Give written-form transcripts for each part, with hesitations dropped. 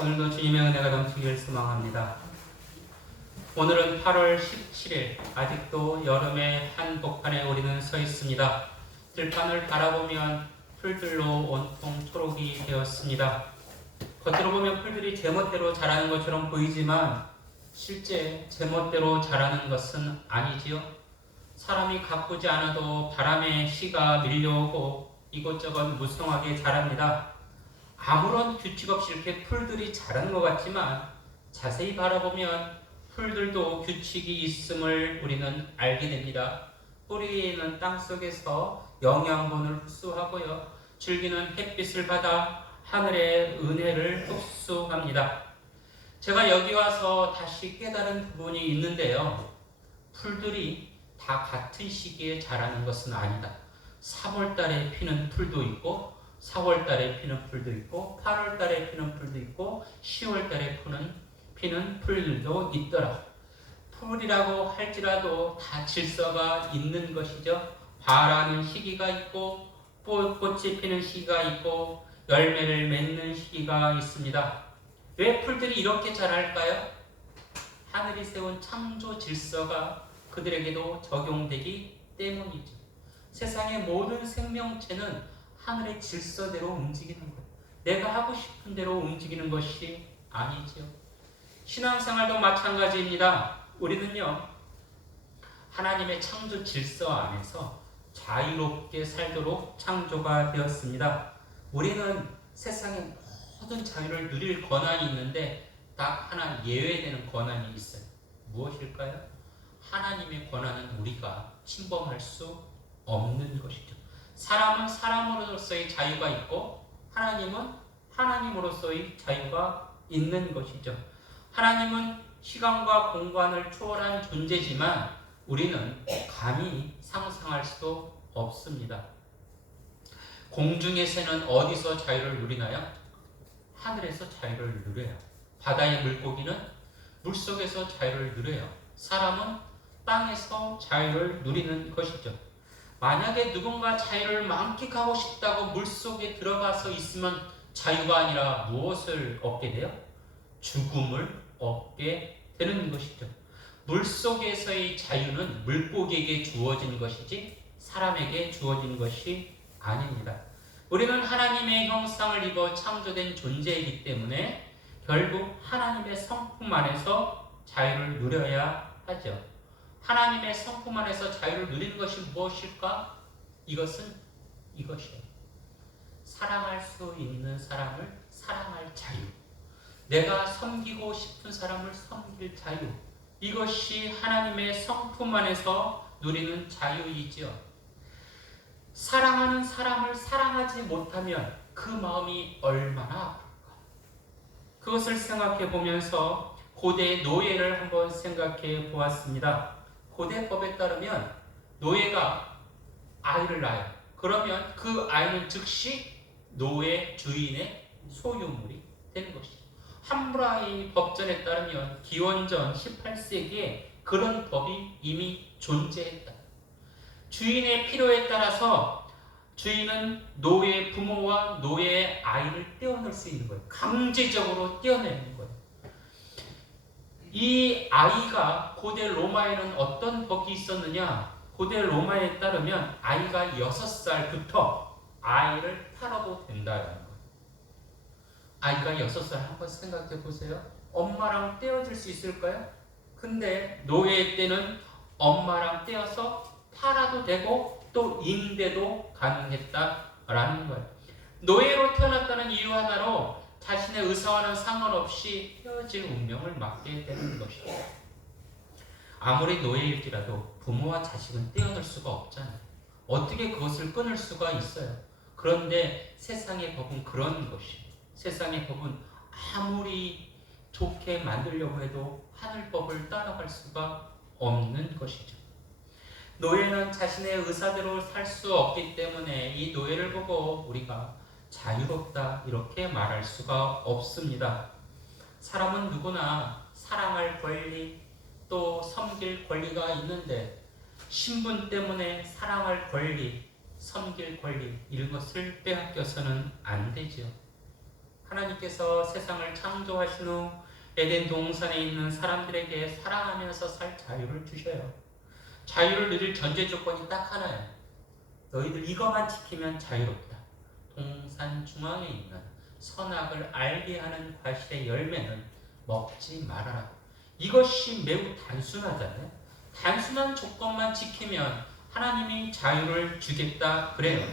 오늘도 주님의 은혜가 넘치기를 소망합니다. 오늘은 8월 17일, 아직도 여름의 한복판에 우리는 서 있습니다. 들판을 바라보면 풀들로 온통 초록이 되었습니다. 겉으로 보면 풀들이 제멋대로 자라는 것처럼 보이지만 실제 제멋대로 자라는 것은 아니지요. 사람이 가꾸지 않아도 바람의 씨가 밀려오고 이곳저곳 무성하게 자랍니다. 아무런 규칙 없이 이렇게 풀들이 자라는 것 같지만 자세히 바라보면 풀들도 규칙이 있음을 우리는 알게 됩니다. 뿌리는 땅속에서 영양분을 흡수하고요. 줄기는 햇빛을 받아 하늘의 은혜를 흡수합니다. 제가 여기 와서 다시 깨달은 부분이 있는데요. 풀들이 다 같은 시기에 자라는 것은 아니다. 3월달에 피는 풀도 있고 4월달에 피는 풀도 있고 8월달에 피는 풀도 있고 10월달에 피는 풀들도 있더라. 풀이라고 할지라도 다 질서가 있는 것이죠. 발하는 시기가 있고 꽃이 피는 시기가 있고 열매를 맺는 시기가 있습니다. 왜 풀들이 이렇게 자랄까요? 하늘이 세운 창조 질서가 그들에게도 적용되기 때문이죠. 세상의 모든 생명체는 하늘의 질서대로 움직이는 거예요. 내가 하고 싶은 대로 움직이는 것이 아니죠. 신앙생활도 마찬가지입니다. 우리는요, 하나님의 창조 질서 안에서 자유롭게 살도록 창조가 되었습니다. 우리는 세상의 모든 자유를 누릴 권한이 있는데 딱 하나 예외되는 권한이 있어요. 무엇일까요? 하나님의 권한은 우리가 침범할 수 없는 것이죠. 사람은 사람으로서의 자유가 있고 하나님은 하나님으로서의 자유가 있는 것이죠. 하나님은 시간과 공간을 초월한 존재지만 우리는 감히 상상할 수도 없습니다. 공중에서는 어디서 자유를 누리나요? 하늘에서 자유를 누려요. 바다의 물고기는 물속에서 자유를 누려요. 사람은 땅에서 자유를 누리는 것이죠. 만약에 누군가 자유를 만끽하고 싶다고 물속에 들어가서 있으면 자유가 아니라 무엇을 얻게 돼요? 죽음을 얻게 되는 것이죠. 물속에서의 자유는 물고기에게 주어진 것이지 사람에게 주어진 것이 아닙니다. 우리는 하나님의 형상을 입어 창조된 존재이기 때문에 결국 하나님의 성품 안에서 자유를 누려야 하죠. 하나님의 성품 안에서 자유를 누리는 것이 무엇일까? 이것은 이것이에요. 사랑할 수 있는 사람을 사랑할 자유. 내가 섬기고 싶은 사람을 섬길 자유. 이것이 하나님의 성품 안에서 누리는 자유이지요. 사랑하는 사람을 사랑하지 못하면 그 마음이 얼마나 아플까? 그것을 생각해 보면서 고대 노예를 한번 생각해 보았습니다. 고대법에 따르면 노예가 아이를 낳아요. 그러면 그 아이는 즉시 노예 주인의 소유물이 되는 것이죠. 함부라이 법전에 따르면 기원전 18세기에 그런 법이 이미 존재했다. 주인의 필요에 따라서 주인은 노예 부모와 노예의 아이를 떼어낼 수 있는 거예요. 강제적으로 떼어내는 거예요. 이 아이가 고대 로마에는 어떤 법이 있었느냐? 고대 로마에 따르면 아이가 6살부터 아이를 팔아도 된다는 거예요. 아이가 6살 한번 생각해 보세요. 엄마랑 떼어질 수 있을까요? 근데 노예 때는 엄마랑 떼어서 팔아도 되고 또 임대도 가능했다라는 거예요. 노예로 태어났다는 이유 하나로 자신의 의사와는 상관없이 헤어질 운명을 맞게 되는 것이죠. 아무리 노예일지라도 부모와 자식은 떼어낼 수가 없잖아요. 어떻게 그것을 끊을 수가 있어요? 그런데 세상의 법은 그런 것이에요. 세상의 법은 아무리 좋게 만들려고 해도 하늘법을 따라갈 수가 없는 것이죠. 노예는 자신의 의사대로 살 수 없기 때문에 이 노예를 보고 우리가 자유롭다 이렇게 말할 수가 없습니다. 사람은 누구나 사랑할 권리 또 섬길 권리가 있는데 신분 때문에 사랑할 권리, 섬길 권리 이런 것을 빼앗겨서는 안 되죠. 하나님께서 세상을 창조하신 후 에덴 동산에 있는 사람들에게 사랑하면서 살 자유를 주셔요. 자유를 누릴 전제 조건이 딱 하나예요. 너희들 이것만 지키면 자유롭다. 동산 중앙에 있는 선악을 알게 하는 과실의 열매는 먹지 말아라. 이것이 매우 단순하잖아요. 단순한 조건만 지키면 하나님이 자유를 주겠다 그래요.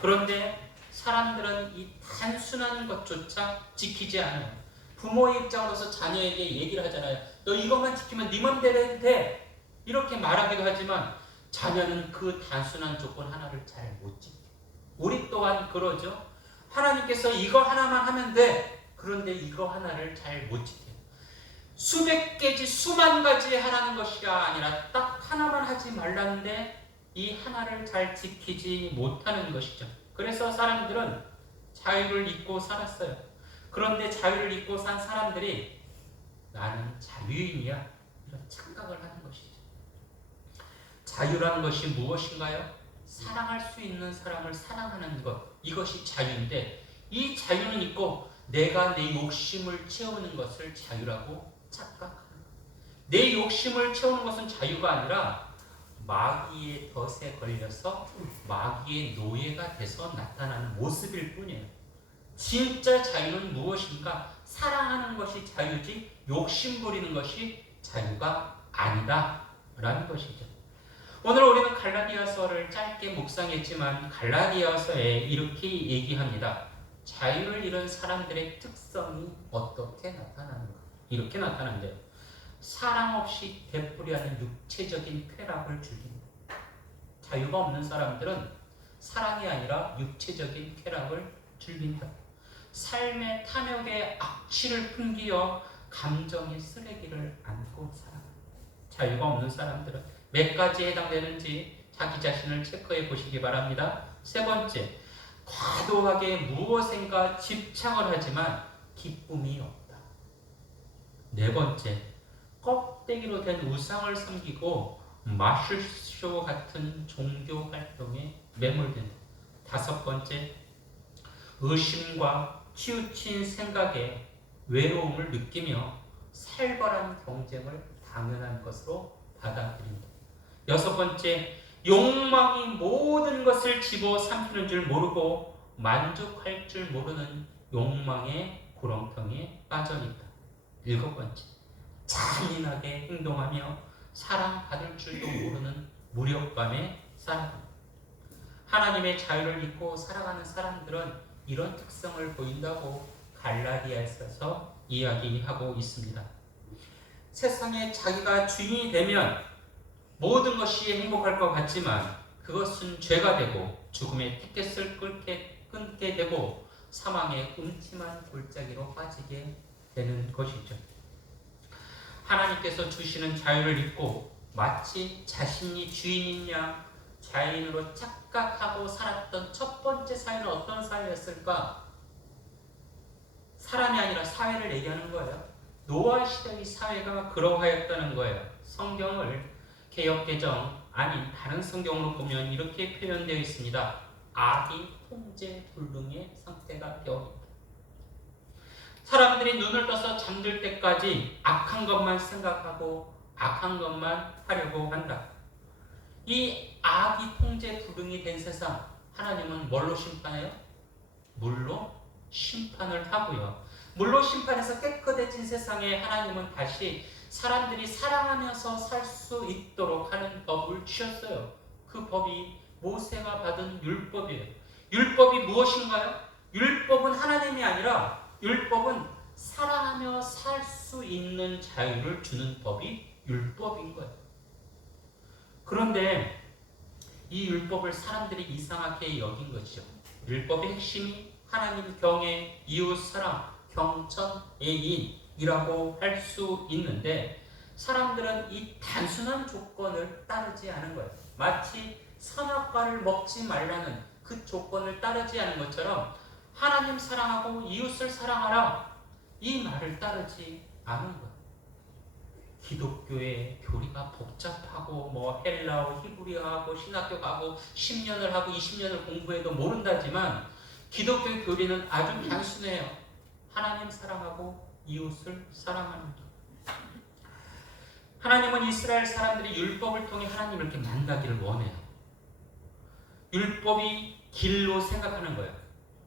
그런데 사람들은 이 단순한 것조차 지키지 않아요. 부모의 입장으로서 자녀에게 얘기를 하잖아요. 너 이것만 지키면 네 맘대로 해도 돼. 이렇게 말하기도 하지만 자녀는 그 단순한 조건 하나를 잘 못 지켜요. 우리 또한 그러죠. 하나님께서 이거 하나만 하면 돼. 그런데 이거 하나를 잘 못 지켜요. 수백 개지 수만 가지 하라는 것이 아니라 딱 하나만 하지 말라는데 이 하나를 잘 지키지 못하는 것이죠. 그래서 사람들은 자유를 잊고 살았어요. 그런데 자유를 잊고 산 사람들이 나는 자유인이야 이런 착각을 하는 것이죠. 자유라는 것이 무엇인가요? 사랑할 수 있는 사람을 사랑하는 것, 이것이 자유인데 이 자유는 있고 내가 내 욕심을 채우는 것을 자유라고 착각하는 것. 내 욕심을 채우는 것은 자유가 아니라 마귀의 덫에 걸려서 마귀의 노예가 돼서 나타나는 모습일 뿐이에요. 진짜 자유는 무엇인가? 사랑하는 것이 자유지 욕심 부리는 것이 자유가 아니다 라는 것이죠. 오늘 우리는 갈라디아서를 짧게 묵상했지만 갈라디아서에 이렇게 얘기합니다. 자유를 잃은 사람들의 특성이 어떻게 나타나는가? 이렇게 나타난대요. 사랑 없이 되풀이하는 육체적인 쾌락을 즐깁니다. 자유가 없는 사람들은 사랑이 아니라 육체적인 쾌락을 즐긴다. 삶의 탐욕의 악취를 풍기어 감정의 쓰레기를 안고 살아갑니다. 자유가 없는 사람들은 몇 가지에 해당되는지 자기 자신을 체크해 보시기 바랍니다. 세 번째, 과도하게 무엇인가 집착을 하지만 기쁨이 없다. 네 번째, 껍데기로 된 우상을 섬기고 마술쇼 같은 종교 활동에 매몰된다. 다섯 번째, 의심과 치우친 생각에 외로움을 느끼며 살벌한 경쟁을 당연한 것으로 받아들인다. 여섯 번째, 욕망이 모든 것을 집어삼키는 줄 모르고 만족할 줄 모르는 욕망의 구렁텅이에 빠져있다. 일곱 번째, 잔인하게 행동하며 사랑받을 줄도 모르는 무력감에 살아간다. 하나님의 자유를 잊고 살아가는 사람들은 이런 특성을 보인다고 갈라디아서에서 이야기하고 있습니다. 세상에 자기가 주인이 되면 모든 것이 행복할 것 같지만 그것은 죄가 되고 죽음의 티켓을 끊게 되고 사망의 음침한 골짜기로 빠지게 되는 것이죠. 하나님께서 주시는 자유를 잊고 마치 자신이 주인인 양 자인으로 착각하고 살았던 첫 번째 사회는 어떤 사회였을까? 사람이 아니라 사회를 얘기하는 거예요. 노아 시대의 사회가 그러하였다는 거예요. 성경을 개역개정 아닌 다른 성경으로 보면 이렇게 표현되어 있습니다. 악이 통제 불능의 상태가 되어 있다. 사람들이 눈을 떠서 잠들 때까지 악한 것만 생각하고 악한 것만 하려고 한다. 이 악이 통제 불능이 된 세상, 하나님은 뭘로 심판해요? 물로 심판을 하고요. 물로 심판해서 깨끗해진 세상에 하나님은 다시 사람들이 사랑하면서 살 수 있도록 하는 법을 주셨어요. 그 법이 모세가 받은 율법이에요. 율법이 무엇인가요? 율법은 하나님이 아니라 율법은 사랑하며 살 수 있는 자유를 주는 법이 율법인 거예요. 그런데 이 율법을 사람들이 이상하게 여긴 것이죠. 율법의 핵심이 하나님 경외, 이웃 사랑, 경천, 애인이라고 할 수 있는데 사람들은 이 단순한 조건을 따르지 않은 거예요. 마치 선악과를 먹지 말라는 그 조건을 따르지 않은 것처럼 하나님 사랑하고 이웃을 사랑하라 이 말을 따르지 않은 거예요. 기독교의 교리가 복잡하고 뭐 헬라어, 히브리어하고 신학교 가고 10년을 하고 20년을 공부해도 모른다지만 기독교의 교리는 아주 단순해요. 하나님 사랑하고 이웃을 사랑하는 것. 하나님은 이스라엘 사람들이 율법을 통해 하나님을 이렇게 만나기를 원해요. 율법이 길로 생각하는 거예요.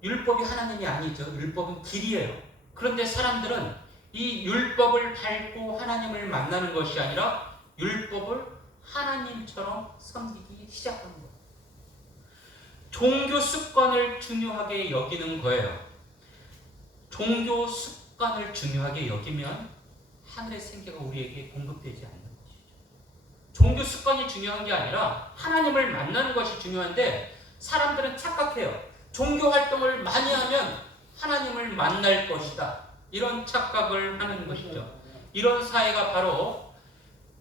율법이 하나님이 아니죠. 율법은 길이에요. 그런데 사람들은 이 율법을 밟고 하나님을 만나는 것이 아니라 율법을 하나님처럼 섬기기 시작한 거예요. 종교 습관을 중요하게 여기는 거예요. 종교 습관을 중요하게 여기면 하늘의 생기가 우리에게 공급되지 않는 것이죠. 종교 습관이 중요한 게 아니라 하나님을 만나는 것이 중요한데 사람들은 착각해요. 종교 활동을 많이 하면 하나님을 만날 것이다. 이런 착각을 하는 것이죠. 이런 사회가 바로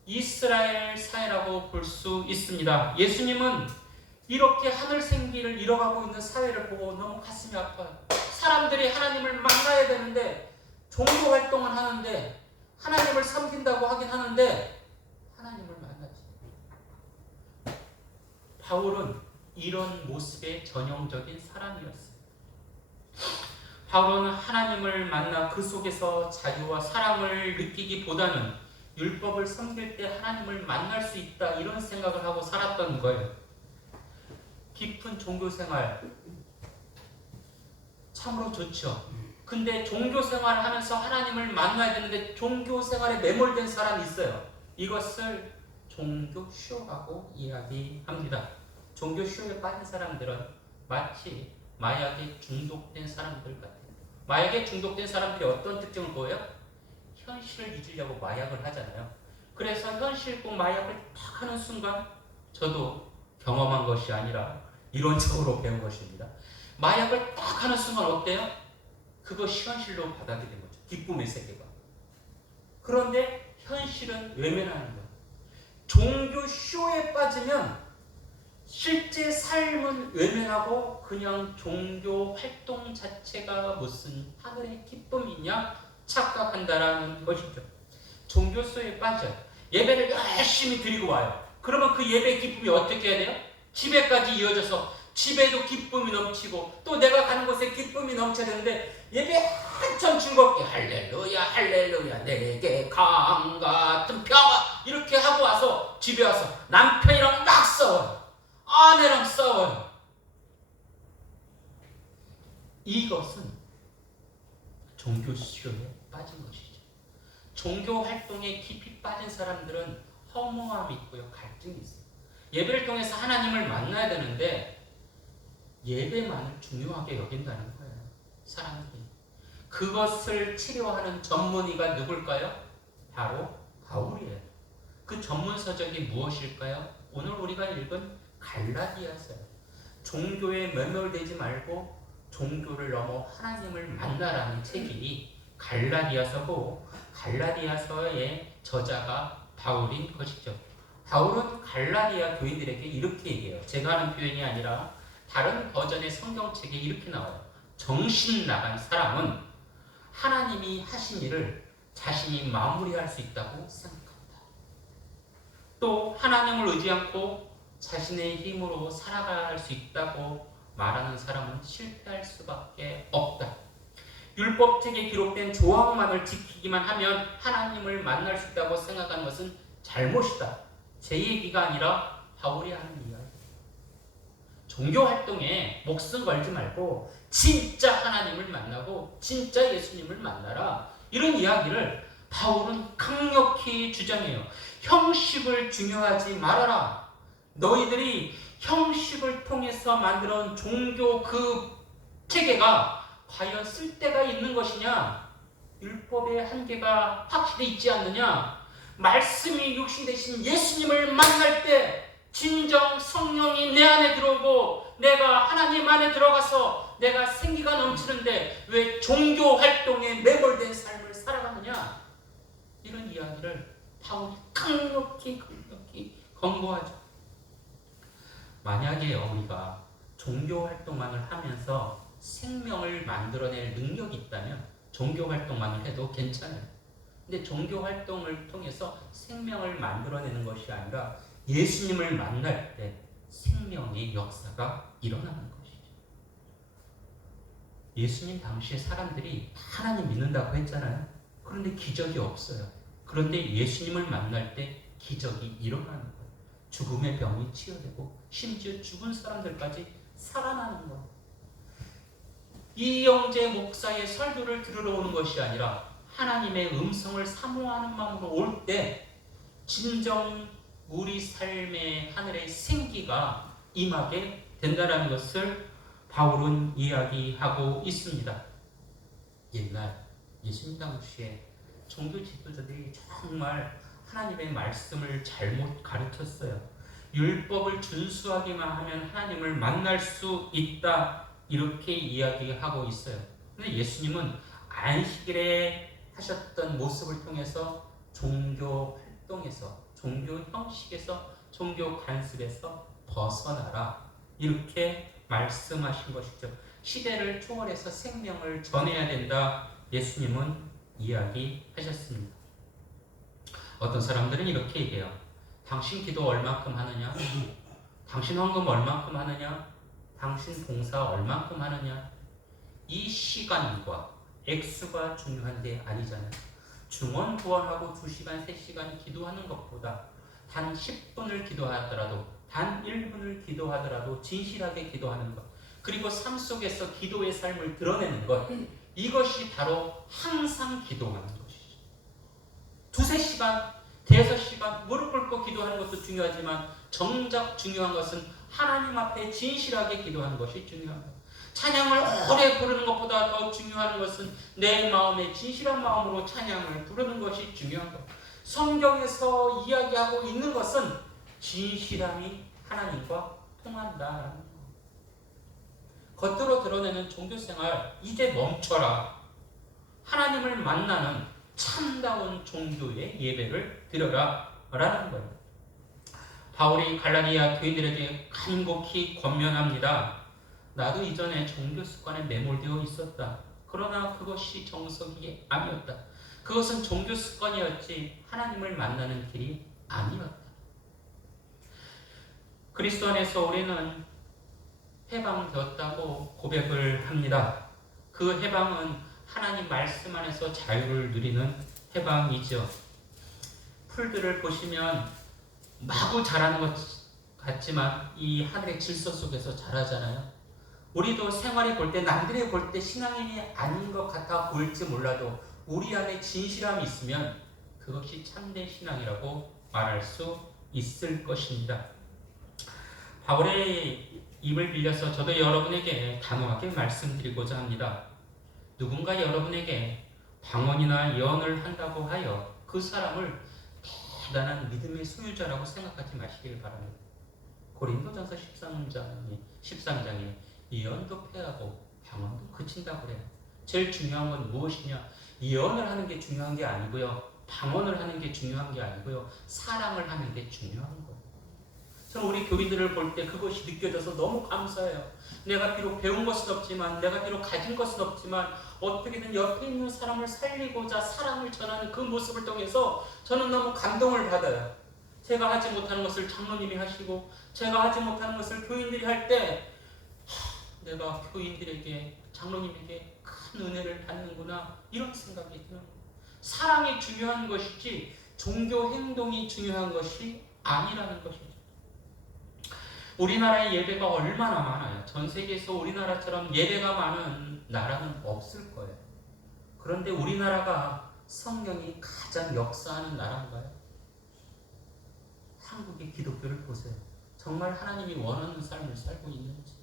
이스라엘 사회라고 볼 수 있습니다. 예수님은 이렇게 하늘 생기를 잃어가고 있는 사회를 보고 너무 가슴이 아파요. 사람들이 하나님을 만나야 되는데 종교 활동을 하는데 하나님을 섬긴다고 하긴 하는데 하나님을 만나지. 바울은 이런 모습의 전형적인 사람이었어요. 바울은 하나님을 만나 그 속에서 자유와 사랑을 느끼기보다는 율법을 섬길 때 하나님을 만날 수 있다 이런 생각을 하고 살았던 거예요. 깊은 종교생활 참으로 좋죠. 근데 종교생활을 하면서 하나님을 만나야 되는데 종교생활에 매몰된 사람이 있어요. 이것을 종교쇼라고 이야기합니다. 종교쇼에 빠진 사람들은 마치 마약에 중독된 사람들 같아요. 마약에 중독된 사람들이 어떤 특징을 보여요? 현실을 잊으려고 마약을 하잖아요. 그래서 현실과 마약을 딱 하는 순간 저도 경험한 것이 아니라 이론적으로 배운 것입니다. 마약을 딱 하는 순간 어때요? 그것이 현실로 받아들이는 거죠. 기쁨의 세계가. 그런데 현실은 외면하는 거예요. 종교 쇼에 빠지면 실제 삶은 외면하고 그냥 종교 활동 자체가 무슨 하늘의 기쁨이냐 착각한다라는 것이죠. 종교 쇼에 빠져요. 예배를 열심히 드리고 와요. 그러면 그 예배 기쁨이 어떻게 해야 돼요? 집에까지 이어져서 집에도 기쁨이 넘치고 또 내가 가는 곳에 기쁨이 넘쳐야 되는데 예배 한참 즐겁게 할렐루야 할렐루야 내게 강 같은 평화 이렇게 하고 와서 집에 와서 남편이랑 막 싸워요. 아내랑 싸워요. 이것은 종교쇼에 빠진 것이죠. 종교 활동에 깊이 빠진 사람들은 허무함이 있고요. 갈증이 있어요. 예배를 통해서 하나님을 만나야 되는데 예배만을 중요하게 여긴다는 거예요. 사람들이. 그것을 치료하는 전문의가 누굴까요? 바로 바울이에요. 그 전문 서적이 무엇일까요? 오늘 우리가 읽은 갈라디아서예요. 종교에 매몰되지 말고 종교를 넘어 하나님을 만나라는 책이 갈라디아서고 갈라디아서의 저자가 바울인 것이죠. 바울은 갈라디아 교인들에게 이렇게 얘기해요. 제가 하는 표현이 아니라 다른 버전의 성경책에 이렇게 나와요. 정신 나간 사람은 하나님이 하신 일을 자신이 마무리할 수 있다고 생각한다. 또 하나님을 의지 않고 자신의 힘으로 살아갈 수 있다고 말하는 사람은 실패할 수밖에 없다. 율법책에 기록된 조항만을 지키기만 하면 하나님을 만날 수 있다고 생각하는 것은 잘못이다. 제 얘기가 아니라 바울이 하는 이야기. 종교 활동에 목숨 걸지 말고 진짜 하나님을 만나고 진짜 예수님을 만나라. 이런 이야기를 바울은 강력히 주장해요. 형식을 중요하지 말아라. 너희들이 형식을 통해서 만들어온 종교 그 체계가 과연 쓸데가 있는 것이냐? 율법의 한계가 확실히 있지 않느냐? 말씀이 육신 되신 예수님을 만날 때 진정 성령이 내 안에 들어오고 내가 하나님 안에 들어가서 내가 생기가 넘치는데 왜 종교 활동에 매몰된 삶을 살아가느냐? 이런 이야기를 바울이 강력히 권고하죠. 만약에 우리가 종교 활동만을 하면서 생명을 만들어낼 능력이 있다면 종교 활동만을 해도 괜찮아요. 근데 종교 활동을 통해서 생명을 만들어내는 것이 아니라 예수님을 만날 때 생명의 역사가 일어나는 것이죠. 예수님 당시에 사람들이 하나님 믿는다고 했잖아요. 그런데 기적이 없어요. 그런데 예수님을 만날 때 기적이 일어나는 거예요. 죽음의 병이 치유되고 심지어 죽은 사람들까지 살아나는 거예요. 이영재 목사의 설교를 들으러 오는 것이 아니라 하나님의 음성을 사모하는 마음으로 올 때 진정 우리 삶의 하늘의 생기가 임하게 된다는 것을 바울은 이야기하고 있습니다. 옛날 예수님 당시에 종교 지도자들이 정말 하나님의 말씀을 잘못 가르쳤어요. 율법을 준수하기만 하면 하나님을 만날 수 있다, 이렇게 이야기하고 있어요. 근데 예수님은 안식일에 하셨던 모습을 통해서 종교 활동에서, 종교 형식에서, 종교 관습에서 벗어나라, 이렇게 말씀하신 것이죠. 시대를 초월해서 생명을 전해야 된다, 예수님은 이야기하셨습니다. 어떤 사람들은 이렇게 얘기해요. 당신 기도 얼만큼 하느냐? 당신 헌금 얼만큼 하느냐? 당신 봉사 얼만큼 하느냐? 이 시간과 액수가 중요한 게 아니잖아요. 중원부원하고 2시간, 3시간 기도하는 것보다 단 10분을 기도하더라도, 단 1분을 기도하더라도 진실하게 기도하는 것, 그리고 삶 속에서 기도의 삶을 드러내는 것, 이것이 바로 항상 기도하는 것이죠. 2-3시간, 5-6시간 무릎 꿇고 기도하는 것도 중요하지만 정작 중요한 것은 하나님 앞에 진실하게 기도하는 것이 중요한 거예요. 찬양을 오래 부르는 것보다 더 중요한 것은 내 마음에 진실한 마음으로 찬양을 부르는 것이 중요한 거예요. 성경에서 이야기하고 있는 것은 진실함이 하나님과 통한다라는 거예요. 겉으로 드러내는 종교생활 이제 멈춰라. 하나님을 만나는 참다운 종교의 예배를 드려라 라는 거예요. 바울이 갈라디아 교인들에게 간곡히 권면합니다. 나도 이전에 종교 습관에 매몰되어 있었다. 그러나 그것이 정석이 아니었다. 그것은 종교 습관이었지 하나님을 만나는 길이 아니었다. 그리스도 안에서 우리는 해방되었다고 고백을 합니다. 그 해방은 하나님 말씀 안에서 자유를 누리는 해방이죠. 풀들을 보시면 마구 자라는 것 같지만 이 하늘의 질서 속에서 자라잖아요. 우리도 생활에 볼 때, 남들이 볼 때 신앙인이 아닌 것 같아 보일지 몰라도 우리 안에 진실함이 있으면 그것이 참된 신앙이라고 말할 수 있을 것입니다. 바울의 입을 빌려서 저도 여러분에게 단호하게 말씀드리고자 합니다. 누군가 여러분에게 방언이나 예언을 한다고 하여 그 사람을 대단한 믿음의 소유자라고 생각하지 마시길 바랍니다. 고린도전서 13장에 예언도 패하고 방언도 그친다고 그래요. 제일 중요한 건 무엇이냐? 예언을 하는 게 중요한 게 아니고요. 방언을 하는 게 중요한 게 아니고요. 사랑을 하는 게 중요한 거예요. 저는 우리 교리들을 볼 때 그것이 느껴져서 너무 감사해요. 내가 비록 배운 것은 없지만, 내가 비록 가진 것은 없지만 어떻게든 옆에 있는 사람을 살리고자 사랑을 전하는 그 모습을 통해서 저는 너무 감동을 받아요. 제가 하지 못하는 것을 장로님이 하시고 제가 하지 못하는 것을 교인들이 할 때 내가 교인들에게, 장로님에게 큰 은혜를 받는구나, 이런 생각이 드는 거예요. 사랑이 중요한 것이지 종교 행동이 중요한 것이 아니라는 것이죠. 우리나라의 예배가 얼마나 많아요. 전 세계에서 우리나라처럼 예배가 많은 나라는 없을 거예요. 그런데 우리나라가 성경이 가장 역사하는 나라인가요? 한국의 기독교를 보세요. 정말 하나님이 원하는 삶을 살고 있는지.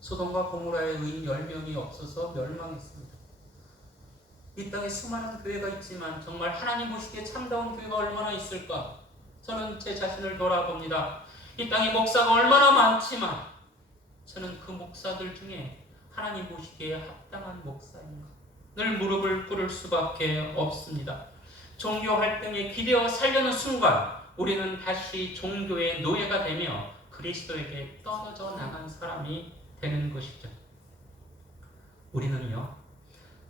소돔과 고모라의 의인 10명이 없어서 멸망했습니다. 이 땅에 수많은 교회가 있지만 정말 하나님 보시기에 참다운 교회가 얼마나 있을까? 저는 제 자신을 돌아봅니다. 이 땅에 목사가 얼마나 많지만 저는 그 목사들 중에 하나님 보시기에 합당한 목사인가? 늘 무릎을 꿇을 수밖에 없습니다. 종교 활동에 기대어 살려는 순간 우리는 다시 종교의 노예가 되며 그리스도에게 떨어져 나간 사람이 되는 것이죠. 우리는요,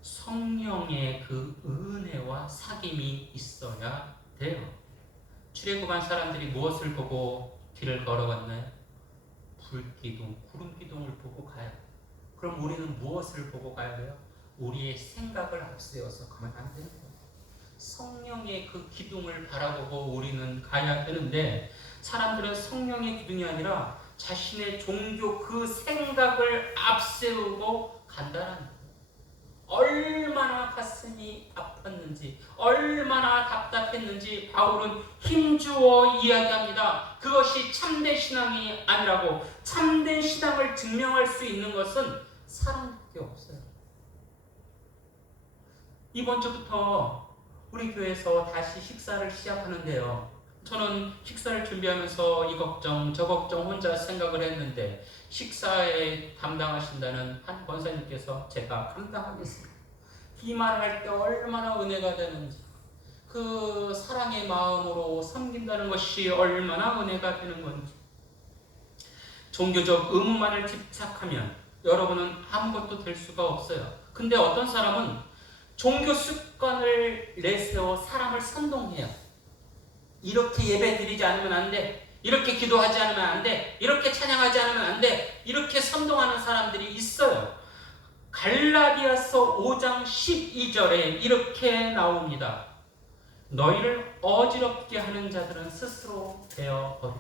성령의 그 은혜와 사귐이 있어야 돼요. 출애굽한 사람들이 무엇을 보고 길을 걸어갔나요? 불기둥, 구름기둥을 보고 가요. 그럼 우리는 무엇을 보고 가야 돼요? 우리의 생각을 앞세워서 가면 안 되는 거예요. 성령의 그 기둥을 바라보고 우리는 가야 되는데, 사람들은 성령의 기둥이 아니라 자신의 종교 그 생각을 앞세우고 간다는 거예요. 얼마나 가슴이 아팠는지, 얼마나 답답했는지 바울은 힘주어 이야기합니다. 그것이 참된 신앙이 아니라고. 참된 신앙을 증명할 수 있는 것은 사랑밖에 없어요. 이번 주부터 우리 교회에서 다시 식사를 시작하는데요. 저는 식사를 준비하면서 이 걱정 저 걱정 혼자 생각을 했는데, 식사에 담당하신다는 한 권사님께서 제가 감당하겠습니다, 이 말을 할 때 얼마나 은혜가 되는지, 그 사랑의 마음으로 섬긴다는 것이 얼마나 은혜가 되는 건지. 종교적 의무만을 집착하면 여러분은 아무것도 될 수가 없어요. 근데 어떤 사람은 종교 습관을 내세워 사람을 선동해요. 이렇게 예배 드리지 않으면 안 돼, 이렇게 기도하지 않으면 안 돼, 이렇게 찬양하지 않으면 안 돼, 이렇게 선동하는 사람들이 있어요. 갈라디아서 5장 12절에 이렇게 나옵니다. 너희를 어지럽게 하는 자들은 스스로 베어버려.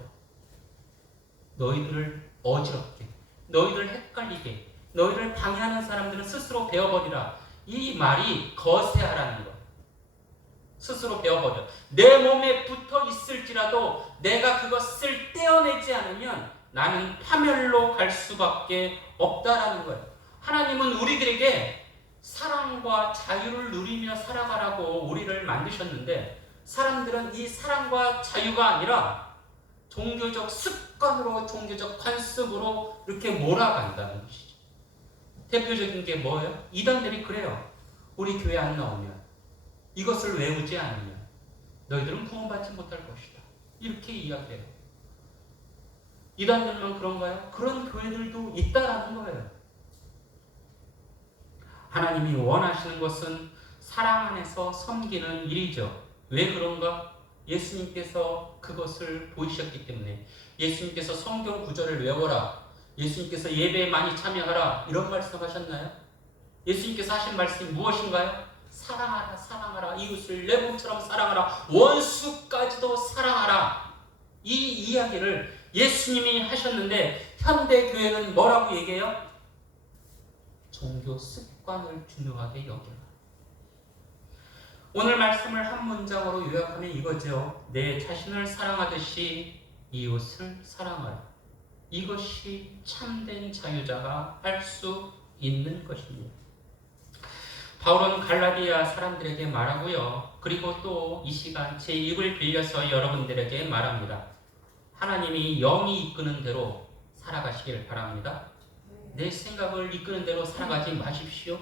너희들을 어지럽게, 너희들 헷갈리게, 너희를 방해하는 사람들은 스스로 베어버리라. 이 말이 거세하라는 거예요. 스스로 베어버려. 내 몸에 붙어 있을지라도 내가 그것을 떼어내지 않으면 나는 파멸로 갈 수밖에 없다라는 거예요. 하나님은 우리들에게 사랑과 자유를 누리며 살아가라고 우리를 만드셨는데, 사람들은 이 사랑과 자유가 아니라 종교적 습관으로, 종교적 관습으로 이렇게 몰아간다는 것이죠. 대표적인 게 뭐예요? 이단들이 그래요. 우리 교회 안 나오면, 이것을 외우지 않으면 너희들은 구원받지 못할 것이다, 이렇게 이야기해요. 이단들만 그런가요? 그런 교회들도 있다라는 거예요. 하나님이 원하시는 것은 사랑 안에서 섬기는 일이죠. 왜 그런가? 예수님께서 그것을 보이셨기 때문에. 예수님께서 성경 구절을 외워라, 예수님께서 예배에 많이 참여하라, 이런 말씀하셨나요? 예수님께서 하신 말씀이 무엇인가요? 사랑하라, 사랑하라, 이웃을 내 몸처럼 사랑하라, 원수까지도 사랑하라. 이 이야기를 예수님이 하셨는데, 현대 교회는 뭐라고 얘기해요? 종교 습관을 중요하게 여겨라. 오늘 말씀을 한 문장으로 요약하면 이거죠. 내 자신을 사랑하듯이 이웃을 사랑하라. 이것이 참된 자유자가 할 수 있는 것입니다. 바울은 갈라디아 사람들에게 말하고요. 그리고 또 이 시간 제 입을 빌려서 여러분들에게 말합니다. 하나님이 영이 이끄는 대로 살아가시길 바랍니다. 내 생각을 이끄는 대로 살아가지 마십시오.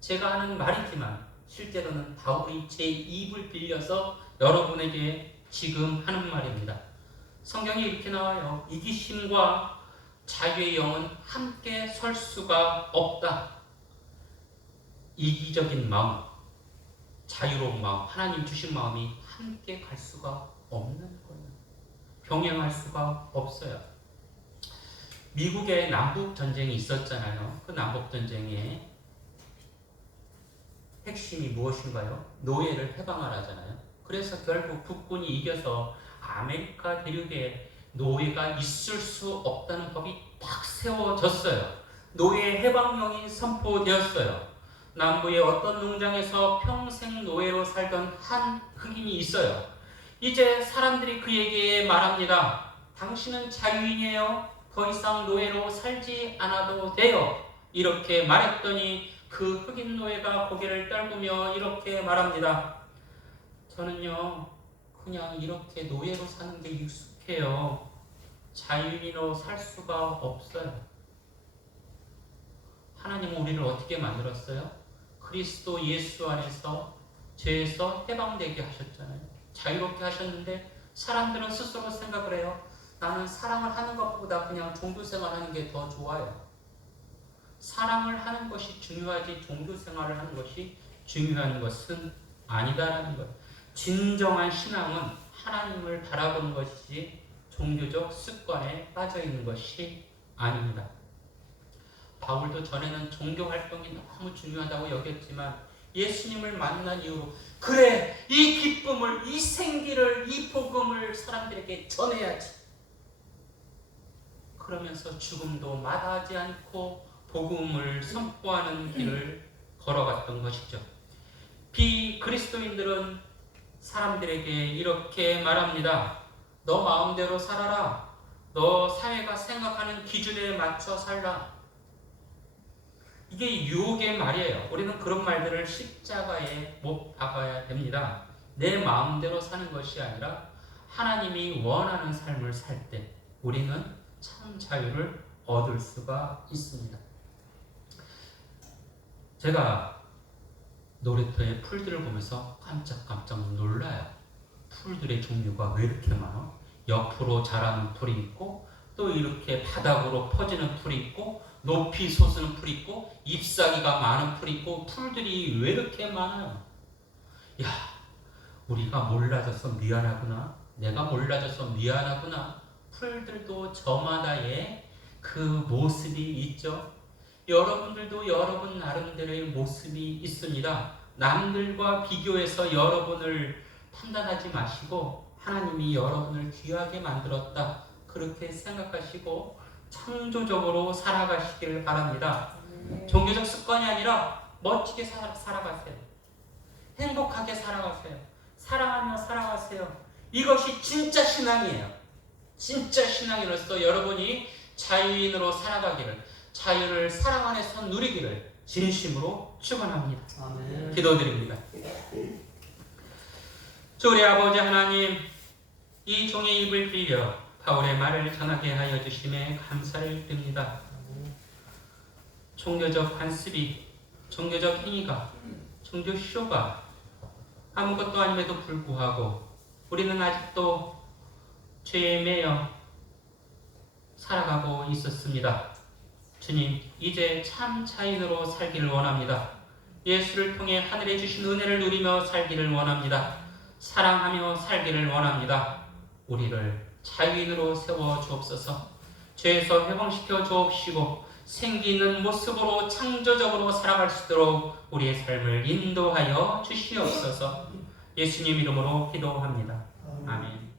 제가 하는 말이지만 실제로는 바울이 제 입을 빌려서 여러분에게 지금 하는 말입니다. 성경에 이렇게 나와요. 이기심과 자유의 영은 함께 설 수가 없다. 이기적인 마음, 자유로운 마음, 하나님 주신 마음이 함께 갈 수가 없는 거예요. 병행할 수가 없어요. 미국의 남북전쟁이 있었잖아요. 그 남북전쟁의 핵심이 무엇인가요? 노예를 해방하라잖아요. 그래서 결국 북군이 이겨서 아메리카 대륙에 노예가 있을 수 없다는 법이 딱 세워졌어요. 노예 해방령이 선포되었어요. 남부의 어떤 농장에서 평생 노예로 살던 한 흑인이 있어요. 이제 사람들이 그에게 말합니다. 당신은 자유인이에요. 더 이상 노예로 살지 않아도 돼요. 이렇게 말했더니 그 흑인 노예가 고개를 떨구며 이렇게 말합니다. 저는요, 그냥 이렇게 노예로 사는 게 익숙해요. 자유인으로 살 수가 없어요. 하나님은 우리를 어떻게 만들었어요? 그리스도 예수 안에서 죄에서 해방되게 하셨잖아요. 자유롭게 하셨는데 사람들은 스스로 생각을 해요. 나는 사랑을 하는 것보다 그냥 종교생활하는 게 더 좋아요. 사랑을 하는 것이 중요하지 종교생활을 하는 것이 중요한 것은 아니다라는 거예요. 진정한 신앙은 하나님을 바라보는 것이지 종교적 습관에 빠져있는 것이 아닙니다. 바울도 전에는 종교 활동이 너무 중요하다고 여겼지만 예수님을 만난 이후로 그래, 이 기쁨을, 이 생기를, 이 복음을 사람들에게 전해야지. 그러면서 죽음도 마다하지 않고 복음을 선포하는 길을 걸어갔던 것이죠. 비그리스도인들은 사람들에게 이렇게 말합니다. 너 마음대로 살아라. 너 사회가 생각하는 기준에 맞춰 살라. 이게 유혹의 말이에요. 우리는 그런 말들을 십자가에 못 박아야 됩니다. 내 마음대로 사는 것이 아니라 하나님이 원하는 삶을 살 때 우리는 참 자유를 얻을 수가 있습니다. 제가 놀이터의 풀들을 보면서 깜짝 놀라요. 풀들의 종류가 왜 이렇게 많아? 옆으로 자라는 풀이 있고 또 이렇게 바닥으로 퍼지는 풀이 있고 높이 솟는 풀이 있고 잎사귀가 많은 풀이 있고 풀들이 왜 이렇게 많아요? 야, 우리가 몰라져서 미안하구나. 내가 몰라져서 미안하구나. 풀들도 저마다의 그 모습이 있죠. 여러분들도 여러분 나름대로의 모습이 있습니다. 남들과 비교해서 여러분을 판단하지 마시고 하나님이 여러분을 귀하게 만들었다. 그렇게 생각하시고 창조적으로 살아가시길 바랍니다. 종교적 습관이 아니라 멋지게 살아가세요. 행복하게 살아가세요. 사랑하며 살아가세요. 이것이 진짜 신앙이에요. 진짜 신앙인으로서 여러분이 자유인으로 살아가기를, 자유를 사랑 안에서 누리기를 진심으로 축원합니다. 아멘. 기도드립니다. 주 우리 아버지 하나님, 이 종의 입을 빌려 바울의 말을 전하게 하여 주심에 감사를 드립니다. 종교적 관습이, 종교적 행위가, 종교 쇼가 아무것도 아님에도 불구하고 우리는 아직도 죄에 매여 살아가고 있었습니다. 주님, 이제 참 자인으로 살기를 원합니다. 예수를 통해 하늘에 주신 은혜를 누리며 살기를 원합니다. 사랑하며 살기를 원합니다. 우리를 자유인으로 세워 주옵소서. 죄에서 해방시켜 주옵시고 생기 있는 모습으로 창조적으로 살아갈 수 있도록 우리의 삶을 인도하여 주시옵소서. 예수님 이름으로 기도합니다. 아멘.